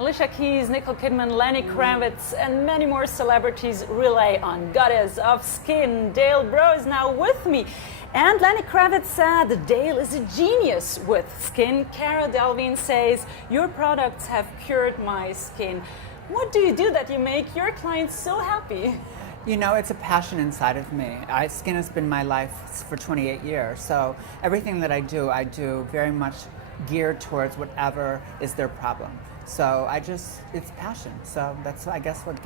Alicia Keys, Nicole Kidman, Lenny Kravitz, and many more celebrities rely on goddess of skin. Dale Breaux is now with me. And Lenny Kravitz said Dale is a genius with skin. Cara Delevingne says, your products have cured my skin. What do you do that you make your clients so happy? You know, it's a passion inside of me. Skin has been my life for 28 years, so everything that I do very much geared towards whatever is their problem. So it's passion. So that's, I guess, what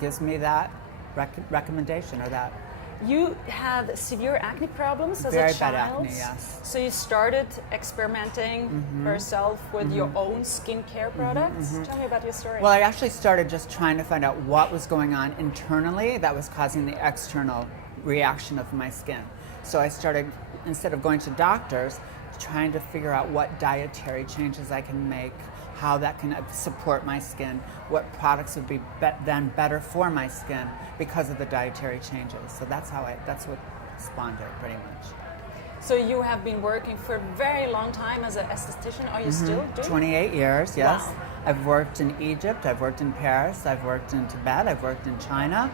gives me that recommendation or that. You had severe acne problems as Very a child. bad acne, yes. So you started experimenting yourself with your own skincare products. Tell me about your story. Well, I actually started just trying to find out what was going on internally that was causing the external reaction of my skin. So I started, instead of going to doctors, trying to figure out what dietary changes I can make, how that can support my skin, what products would be then better for my skin because of the dietary changes. So that's what spawned it, pretty much. So you have been working for a very long time as an esthetician. Are you still doing? 28 years, yes. Wow. I've worked in Egypt, I've worked in Paris, I've worked in Tibet, I've worked in China,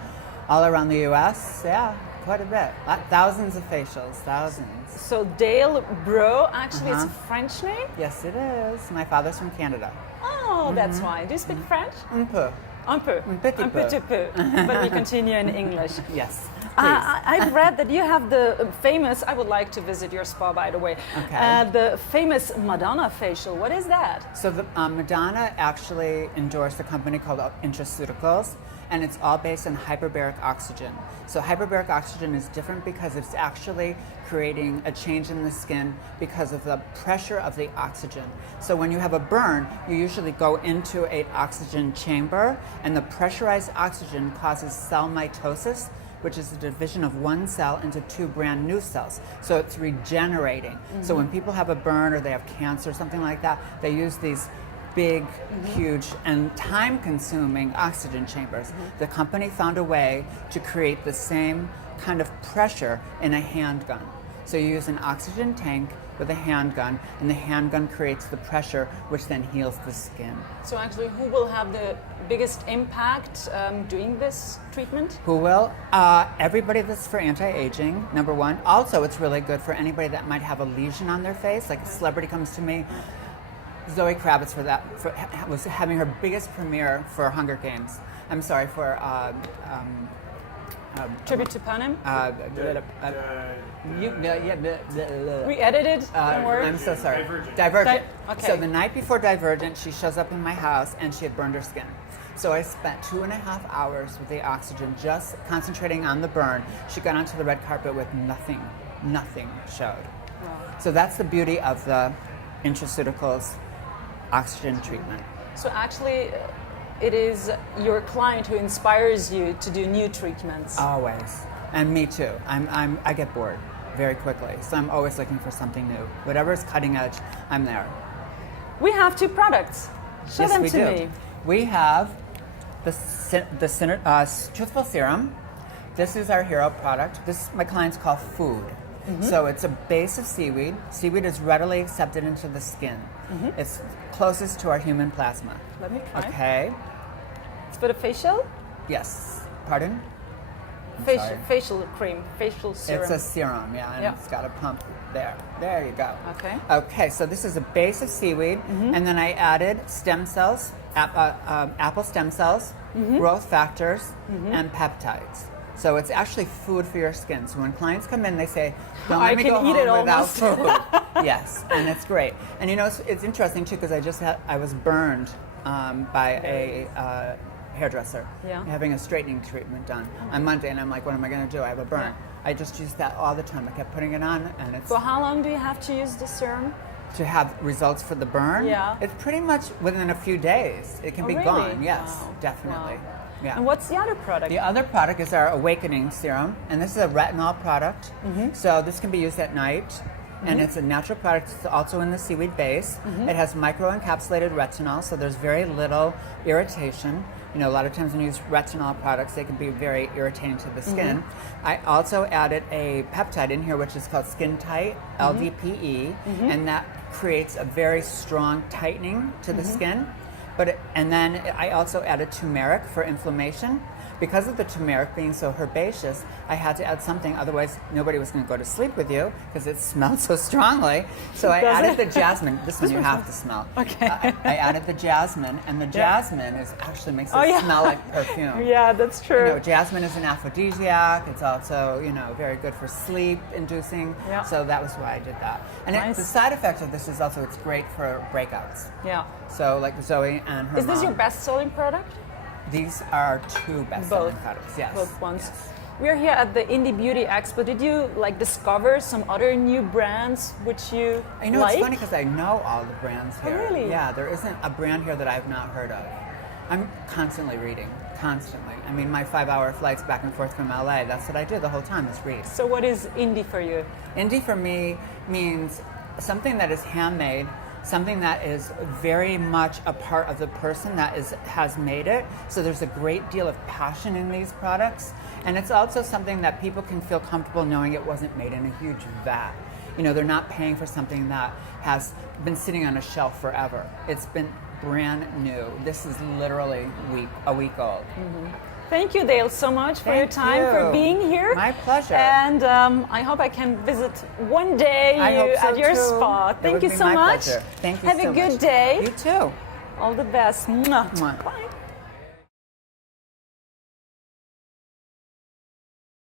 all around the US, yeah, quite a bit. Thousands of facials, thousands. So Dale Breaux, actually it's a French name? Yes, it is. My father's from Canada. Oh, that's why. Do you speak French? Un peu. Un peu. Un petit peu. But we continue in English. Yes, please. I've read that you have the famous, I would like to visit your spa, by the way, Okay. the famous Madonna facial. What is that? So the Madonna actually endorsed a company called Intraceuticals, and it's all based on hyperbaric oxygen. So hyperbaric oxygen is different because it's actually creating a change in the skin because of the pressure of the oxygen. So when you have a burn, you usually go into an oxygen chamber, and the pressurized oxygen causes cell mitosis, which is the division of one cell into two brand new cells. So it's regenerating. So when people have a burn or they have cancer, something like that, they use these big, huge, and time-consuming oxygen chambers. The company found a way to create the same kind of pressure in a handgun. So you use an oxygen tank with a handgun, and the handgun creates the pressure, which then heals the skin. So actually, who will have the biggest impact doing this treatment? Who will? Everybody that's for anti-aging, number one. Also, it's really good for anybody that might have a lesion on their face. Like a celebrity comes to me, Zoe Kravitz was having her biggest premiere for Hunger Games. I'm sorry, for Tribute to Panem? We We edited. Don't worry. I'm so sorry. Divergent. Okay. So the night before Divergent, she shows up in my house and she had burned her skin. So I spent 2.5 hours with the oxygen, just concentrating on the burn. She got onto the red carpet with nothing showed. Wow. So that's the beauty of the Intraceuticals oxygen treatment. So actually, it is your client who inspires you to do new treatments. Always. And me too. I get bored very quickly. So I'm always looking for something new. Whatever is cutting edge, I'm there. We have two products. Show them to me. We have the Truthful Serum. This is our hero product. This my clients call food. So it's a base of seaweed. Seaweed is readily accepted into the skin. It's closest to our human plasma. Let me try. Okay. It's for the facial? Yes. Pardon? Facial cream, facial serum. It's a serum, yeah, and it's got a pump there. There you go. Okay. Okay, so this is a base of seaweed, and then I added stem cells, apple stem cells, growth factors, and peptides. So it's actually food for your skin. So when clients come in, they say, "Don't let me go home without food." Yes, and it's great. And you know, it's interesting too because I was burned by a hairdresser having a straightening treatment done on Monday, and I'm like, "What am I going to do? I have a burn." I just used that all the time. I kept putting it on, and it's. For how long do you have to use the serum? To have results for the burn? Yeah. It's pretty much within a few days. It can be really? gone. Yes, Wow. definitely. Wow. Yeah. And what's the other product? The other product is our Awakening Serum, and this is a retinol product. So this can be used at night, and it's a natural product. It's also in the seaweed base. It has microencapsulated retinol, so there's very little irritation. You know, a lot of times when you use retinol products, they can be very irritating to the skin. I also added a peptide in here, which is called Skin Tight, LDPE, and that creates a very strong tightening to the skin. And then I also added turmeric for inflammation. Because of the turmeric being so herbaceous, I had to add something, otherwise nobody was going to go to sleep with you because it smelled so strongly. So I added the jasmine. This one you have to smell. Okay. I added the jasmine, and the jasmine actually makes it smell like perfume. Yeah, that's true. You know, jasmine is an aphrodisiac. It's also, very good for sleep inducing. Yeah. So that was why I did that. And the side effect of this is also it's great for breakouts. Yeah. So like Zoe and her Is this mom, your best-selling product? These are two best-selling products. Yes. Both ones. Yes. We're here at the Indie Beauty Expo. Did you discover some other new brands which you It's funny because I know all the brands here. Oh, really? Yeah, there isn't a brand here that I've not heard of. I'm constantly reading, constantly. I mean, my 5-hour flights back and forth from LA, that's what I do the whole time is read. So what is indie for you? Indie for me means something that is handmade, something that is very much a part of the person that has made it. So there's a great deal of passion in these products. And it's also something that people can feel comfortable knowing it wasn't made in a huge vat. They're not paying for something that has been sitting on a shelf forever. It's been brand new. This is literally a week old. Mm-hmm. Thank you, Dale, so much for your time, for being here. My pleasure. And I hope I can visit one day at your spa. Thank you so much. Thank you Have so a good much. day. You too. All the best. Mwah. Mwah. Bye.